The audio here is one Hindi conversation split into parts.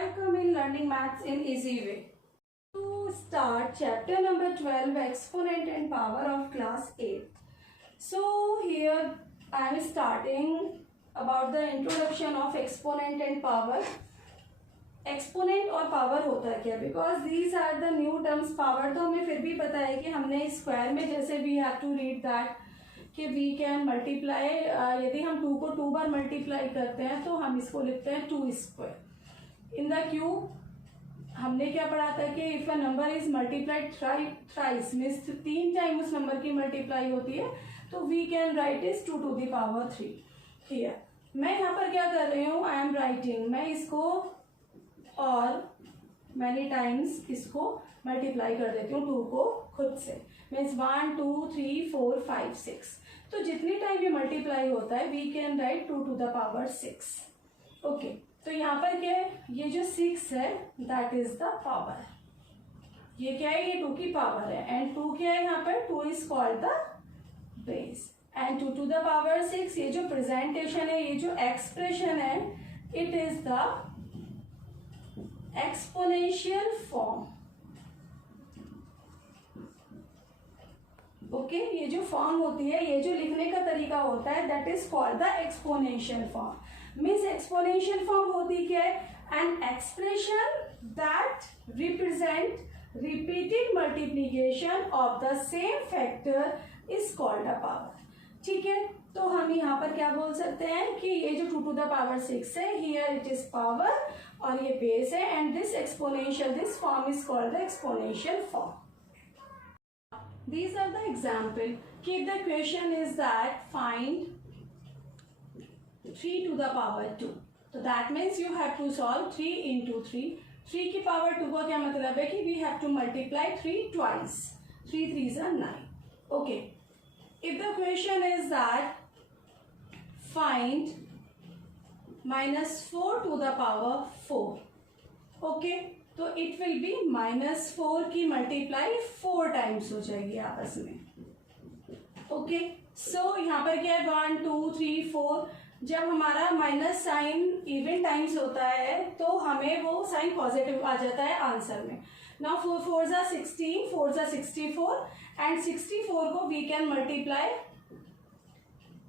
Welcome in learning maths in easy way. To start chapter number 12, exponent and power of class 8. So here I am starting about the introduction of exponent and power. Exponent और पावर होता है क्या, because these are the new terms. Power तो हमें फिर भी पता है कि हमने स्क्वायर में जैसे we have to read that कि वी कैन मल्टीप्लाई. यदि हम 2 को 2 बार मल्टीप्लाई करते हैं तो हम इसको लिखते हैं 2 स्क्वायर. इन द क्यूब हमने क्या पढ़ा था कि if a number is multiplied thrice means 3 time उस नंबर की मल्टीप्लाई होती है तो we can write is 2 to the power 3. Here मैं यहाँ पर क्या कर रही हूँ, आई एम राइटिंग, मैं इसको और मैनी टाइम्स इसको मल्टीप्लाई कर देती हूँ 2 को खुद से. मीन्स 1 2 3 4 5 6. तो जितनी टाइम ये मल्टीप्लाई होता है we can write 2 to the power 6. Okay, तो यहाँ पर क्या है, ये जो 6 है दैट इज द पावर. ये क्या है, ये 2 की पावर है. एंड 2 क्या है यहाँ पर, 2 is called the base. And 2 to the power 6, ये जो प्रेजेंटेशन है, ये जो एक्सप्रेशन है, it is the exponential form. Okay, ये जो फॉर्म होती है, ये जो लिखने का तरीका होता है that is called the exponential form. Means exponential form होती क्या है, an expression that represent repeated multiplication of the same factor is called a power. ठीक है, तो हम यहाँ पर क्या बोल सकते हैं कि ये जो 2 to the power 6 है, हियर इट इज पावर और ये बेस है. And this exponential, this form is called the exponential form. These are the example. Keep the question is that find 3 to the power 2. So that means you have to solve 3 into 3. 3 की power 2 का क्या मतलब है कि we have to multiply 3 twice. 3 3s are 9. Okay. If the question is that find -4 to the power 4. Okay. तो इट विल बी -4 की मल्टीप्लाई 4 टाइम्स हो जाएगी आपस में. ओके, सो यहाँ पर क्या है, 1 2 3 4. जब हमारा माइनस साइन इवन टाइम्स होता है तो हमें वो साइन पॉजिटिव आ जाता है आंसर में. नाउ 4 4 जा 16, 4 जा 64 एंड 64 को we can multiply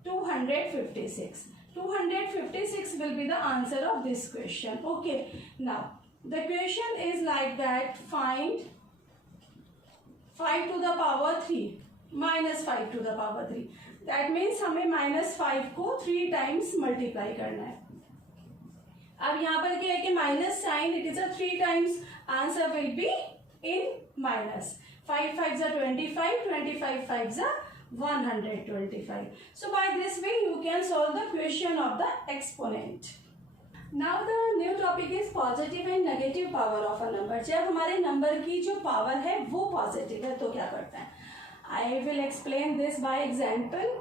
256. 256 will be the answer of this question. Okay, now the question is like that, find 5 to the power 3 minus 5 to the power 3. That means हमें -5 को 3 टाइम्स मल्टीप्लाई करना है. अब यहाँ पर क्या है कि minus sign, it is a 3 times, answer will be in minus. 5 5 जा 25, 25 5 जा 125. So by this way you can solve the question of the exponent. Now the new topic is positive and negative power of a number. जब हमारे नंबर की जो पावर है वो पॉजिटिव है तो क्या करता है, I will explain this by example.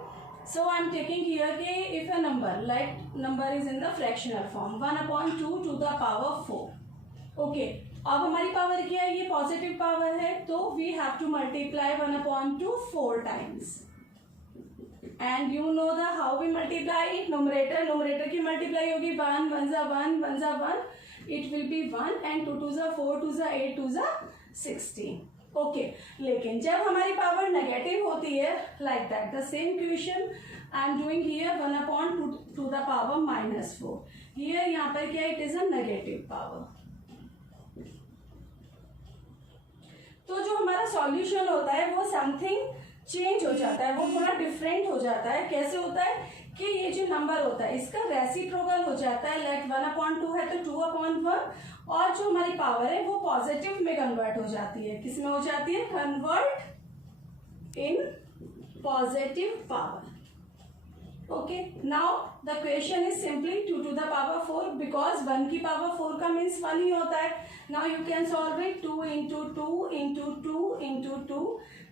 So I am taking here कि if a number like number is in the fractional form 1/2 to the power 4. Okay, अब हमारी पावर क्या है, ये पॉजिटिव पावर है तो we have to multiply 1/2 4 times. And you know the how we multiply it, numerator की मल्टीप्लाई होगी 1 1 जा 1 1 जा 1, it will be 1 and 2 2 जा 4 2 जा 8 2 जा 16. ओके, लेकिन जब हमारी पावर नेगेटिव होती है like that the same question I am doing here 1/2 to the power -4. Here यहाँ पर क्या, it is a negative power. तो जो हमारा सॉल्यूशन होता है वो समथिंग चेंज हो जाता है, वो थोड़ा डिफरेंट हो जाता है. कैसे होता है कि ये जो नंबर होता है इसका रेसिप्रोकल हो जाता है. लाइक 1/2 है तो 2/1, और जो हमारी पावर है वो पॉजिटिव में कन्वर्ट हो जाती है. किस में हो जाती है, convert in positive power. Okay, now the question is simply 2 to the power 4 because 1 की पावर 4 का मीन्स 1 ही होता है. Now you can solve it 2 into 2 into 2 into 2,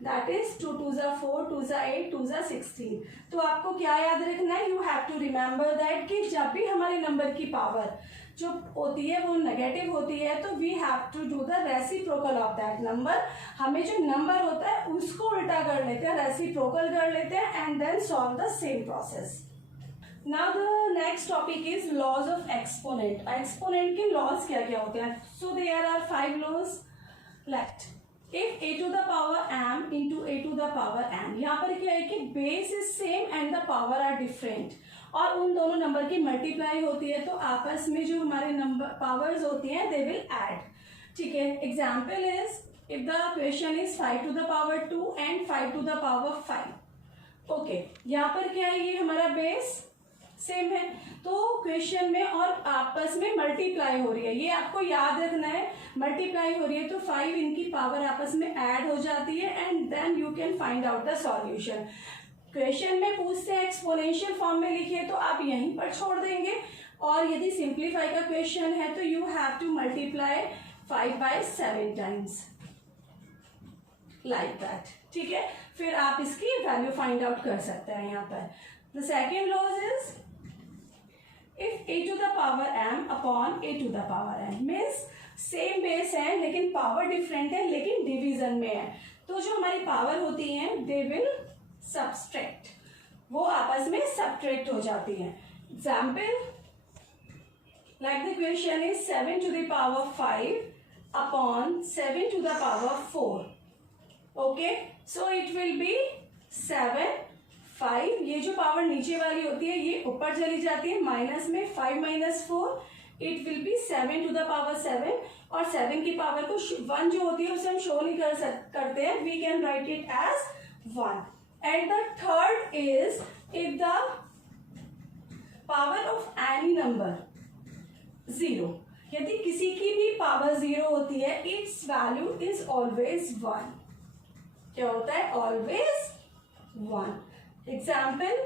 that is 2 2 जा 4 2 जा 8 2 जा 16. तो आपको क्या याद रखना है, you have to remember that कि जब भी हमारे नंबर की पावर जो होती है वो नेगेटिव होती है तो we have to do the reciprocal of that number. हमें जो नंबर होता है उसको उल्टा कर लेते हैं, रेसिप्रोकल कर लेते हैं and then solve the same process. Now the next topic is laws of exponent. Exponent के लॉज क्या क्या होते हैं? So there are 5 laws left. If a to the power m into a to the power n, यहाँ पर क्या है कि base is same and the power are different, और उन दोनों नंबर की मल्टीप्लाई होती है तो आपस में जो हमारे नंबर पावर्स होती हैं दे विल ऐड। ठीक है, example is if the question is 5 to the power 2 and 5 to the power 5। Okay, यहाँ पर क्या है, ये हमारा बेस सेम है तो क्वेश्चन में और आपस में मल्टीप्लाई हो रही है, ये आपको याद रखना है। मल्टीप्लाई हो रही है तो 5 इनकी पावर आपस में ऐड हो जाती है and then you can find out the solution. Question में पूछते हैं एक्सपोनेंशियल फॉर्म में लिखिए तो आप यहीं पर छोड़ देंगे, और यदि सिंप्लीफाई का क्वेश्चन है तो you have to multiply 5 by 7 times like that. ठीक है, फिर आप इसकी वैल्यू फाइंड आउट कर सकते हैं यहाँ पर। The second laws is if a to the power m upon a to the power n, means same base है लेकिन पावर डिफरेंट है लेकिन डिवीजन में है, तो जो हमारी पावर होती है दे विल सब्सट्रैक्ट, वो आपस में सब्ट्रैक्ट हो जाती है। Example like the question is 7 to the power 5 upon 7 to the power 4। Okay, so it will be 7 5, ये जो पावर नीचे वाली होती है ये ऊपर चली जाती है, माइनस में 5 minus 4 it will be 7 to the power 7, और 7 की पावर को 1 जो होती है उसे हम शो नहीं करते हैं, we can write it as 1। And the third is if the power of any number 0, यदि किसी की भी पावर 0 होती है इट्स वैल्यू इज ऑलवेज 1। क्या होता है? Always 1। Example,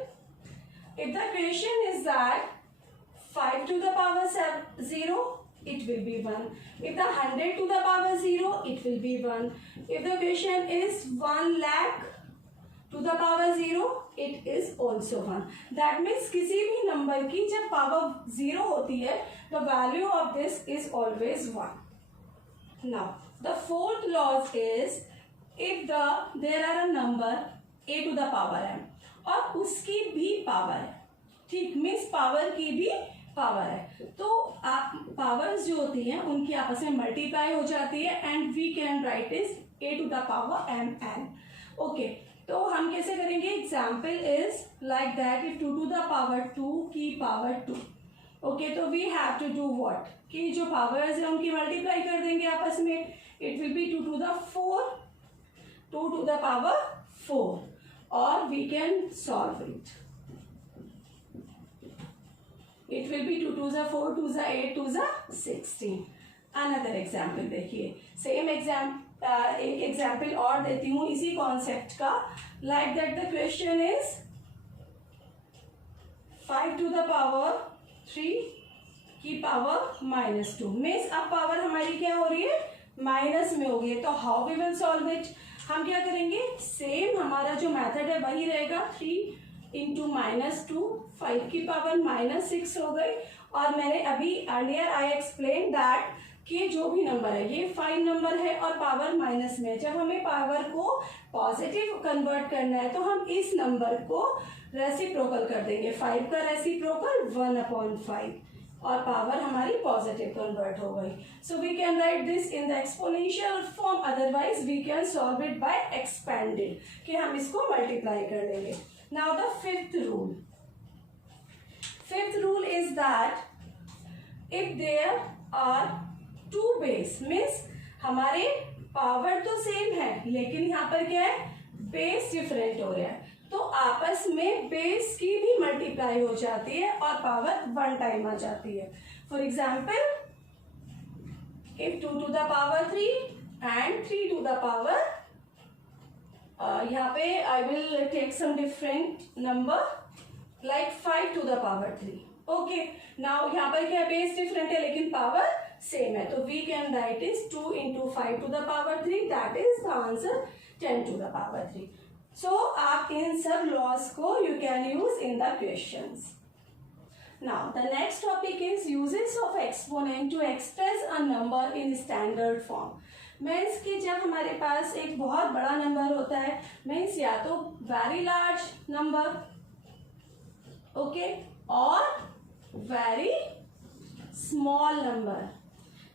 if the question is that 5 to the power 0, it will be 1. If the 100 to the power 0, it will be 1. If the question is 1 lakh to the power 0, it is also 1. That means किसी भी नंबर की जब पावर 0 होती है the value of this is always 1. Now, the fourth law is if there are a number a to the power m, और उसकी भी पावर है, ठीक, मीन्स पावर की भी पावर है, तो आप पावर्स जो होती हैं उनकी आपस में मल्टीप्लाई हो जाती है and we can write is a to the power m n। Okay, तो हम कैसे करेंगे? Example is like that if 2 to the power 2 की पावर 2। ओके, तो we have to do what कि जो पावर्स है उनकी मल्टीप्लाई कर देंगे आपस में, it will be 2 to the 4 2 to the power 4, or we can solve it. It will be 2 to the 4 to the 8 to the 16। Another example देखिए, सेम एक एग्जाम्पल और देती हूँ इसी कॉन्सेप्ट का। Like that the question is 5 to the power 3 की पावर -2, मीन्स अब पावर हमारी क्या हो रही है? माइनस में हो गई, तो how we will solve it? हम क्या करेंगे? सेम हमारा जो मेथड है वही रहेगा, 3 into -2, 5 की पावर -6 हो गई, और मैंने अभी अर्लियर आई एक्सप्लेन दैट कि जो भी नंबर है ये 5 नंबर है और पावर माइनस में है, जब हमें पावर को पॉजिटिव कन्वर्ट करना है तो हम इस नंबर को रेसिप्रोकल कर देंगे, 5 का रेसिप्रोकल 1/5, और पावर हमारी पॉजिटिव कन्वर्ट हो गई। So we can write this in the exponential form, otherwise we can solve it by expanded, कि हम इसको मल्टीप्लाई कर लेंगे। Now the fifth rule is that if there are 2 base, means हमारे पावर तो सेम है लेकिन यहाँ पर क्या है? बेस डिफरेंट हो रहा है, तो आपस में बेस की भी मल्टीप्लाई हो जाती है और पावर 1 टाइम आ जाती है। For example if 2 to the power 3 and 3 to the power, यहाँ पे I will take some different number like 5 to the power 3। Okay, now यहाँ पर क्या बेस डिफरेंट है लेकिन पावर सेम है, तो we can write is 2 into 5 to the power 3, that is the answer 10 to the power 3। सो आप इन सब लॉज को you can use in the questions. Now the next topic is uses of exponent to express a number in standard form. Means कि जब हमारे पास एक बहुत बड़ा नंबर होता है, मीन्स या तो वेरी लार्ज नंबर, ओके, और वेरी स्मॉल नंबर।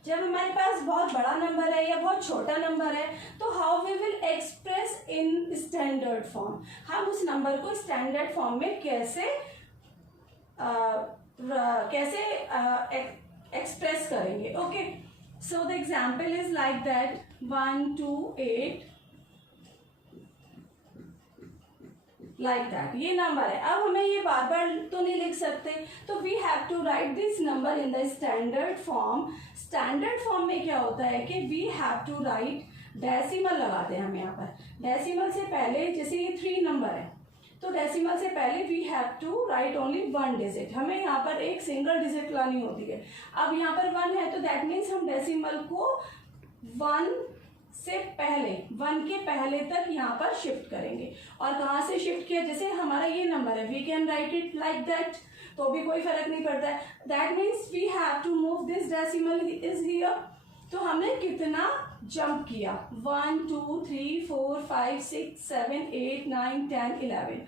जब हमारे पास बहुत बड़ा नंबर है या बहुत छोटा नंबर है तो how we will express in standard form, हम उस नंबर को स्टैंडर्ड फॉर्म में कैसे एक्सप्रेस करेंगे। Okay, so the example is like that 1 2 8 like that, ये नंबर है। अब हमें ये बार बार तो नहीं लिख सकते, तो we have to write this number in the standard form. Standard form में क्या होता है कि we have to write, decimal लगाते हैं हम यहाँ पर। डेसिमल से पहले, जैसे ये 3 नंबर है तो डेसिमल से पहले we have to write only 1 digit, हमें यहाँ पर एक सिंगल डिजिट लानी होती है। अब यहाँ पर 1 है तो दैट मीन्स हम डेसिमल को 1 से पहले, 1 के पहले तक यहाँ पर शिफ्ट करेंगे। और कहाँ से शिफ्ट किया, जैसे हमारा ये नंबर है, we can write it like that, तो भी कोई फर्क नहीं पड़ता है। That means we have to move this decimal is here. तो हमने कितना जंप किया, 1 2 3 4 5 6 7 8 9 10 11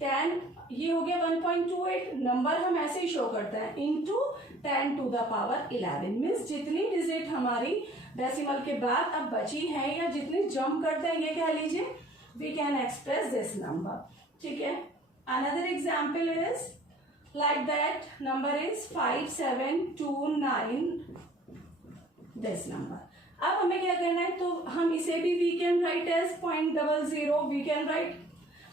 10, ये हो गया 1.28। नंबर हम ऐसे ही शो करते हैं into 10 to the power 11, means जितनी डिजिट हमारी डेसिमल के बाद अब बची है या जितनी जंप करते हैं ये कह लीजिए, we can express this number. ठीक है, another example is like that, number is 5729, this number. अब हमें क्या करना है, तो हम इसे भी we can write as 0.00, we can write,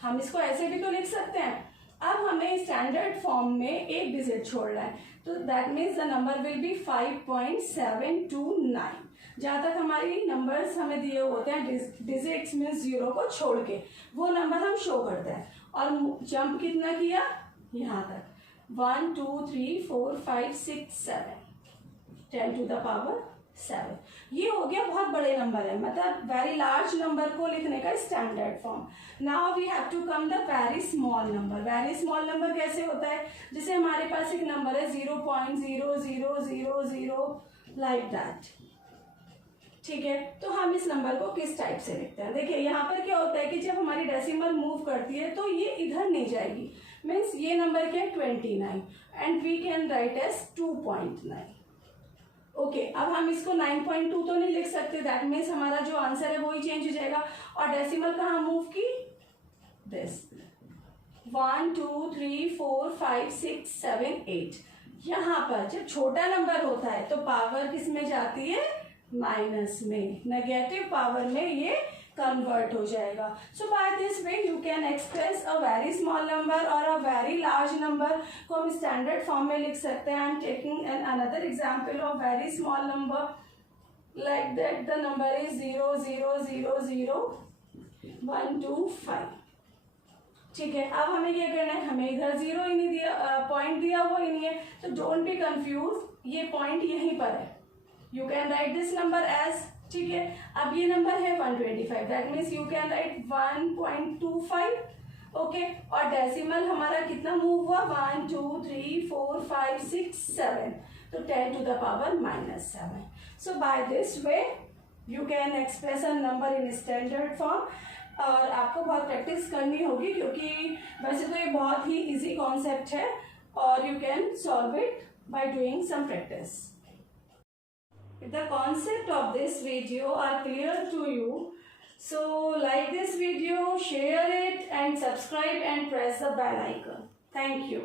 हम इसको ऐसे भी तो लिख सकते हैं। अब हमें स्टैंडर्ड फॉर्म में एक डिजिट छोड़ना है, तो that means the number will be 5.729। जहां तक हमारी नंबर्स हमें दिए होते हैं डिजिट्स मीन्स 0 को छोड़ के, वो नंबर हम शो करते हैं। और जंप कितना किया, यहाँ तक 1 2 3 4 5 6 7 10 टू द पावर 7। ये हो गया बहुत बड़े नंबर है, मतलब वेरी लार्ज नंबर को लिखने का standard form. Now we have to come the very small number. Very small number कैसे होता है, जैसे हमारे पास एक नंबर है 0.0000 लाइक दैट। ठीक है, तो हम इस नंबर को किस टाइप से लिखते हैं, देखिए यहाँ पर क्या होता है कि जब हमारी डेसिमल मूव करती है तो ये इधर नहीं जाएगी, मीन्स ये नंबर क्या है 29 and we can write as 2.9। Okay, अब हम इसको 9.2 तो नहीं लिख सकते, दैट मीन्स हमारा जो आंसर है वो ही चेंज हो जाएगा। और डेसिमल कहाँ मूव की, दिस 1 2 3 4 5 6 7 8। यहाँ पर जब छोटा नंबर होता है तो पावर किस में जाती है, माइनस में, नेगेटिव पावर में ये कन्वर्ट हो जाएगा। So by this way you can express a very small number और अ वेरी लार्ज नंबर को हम स्टैंडर्ड फॉर्म में लिख सकते हैं। I am taking an another example of very small number like that, the number is 0.0000125। ठीक है, अब हमें क्या करना है, हमें इधर 0 ही नहीं दिया, पॉइंट दिया हुआ ही नहीं है, तो डोंट बी कंफ्यूज, ये पॉइंट यहीं पर है, you can write this number as. ठीक है, अब ये नंबर है 125, that means you can write 1.25। Okay, और डेसिमल हमारा कितना मूव हुआ, 1 2 3 4 5 6 7, तो 10 to the power -7। So by this way you can express a number in standard form. और आपको बहुत प्रैक्टिस करनी होगी क्योंकि वैसे तो ये बहुत ही इजी कॉन्सेप्ट है और you can solve it by doing some practice. If the concept of this video are clear to you, so like this video, share it and subscribe and press the bell icon. Thank you.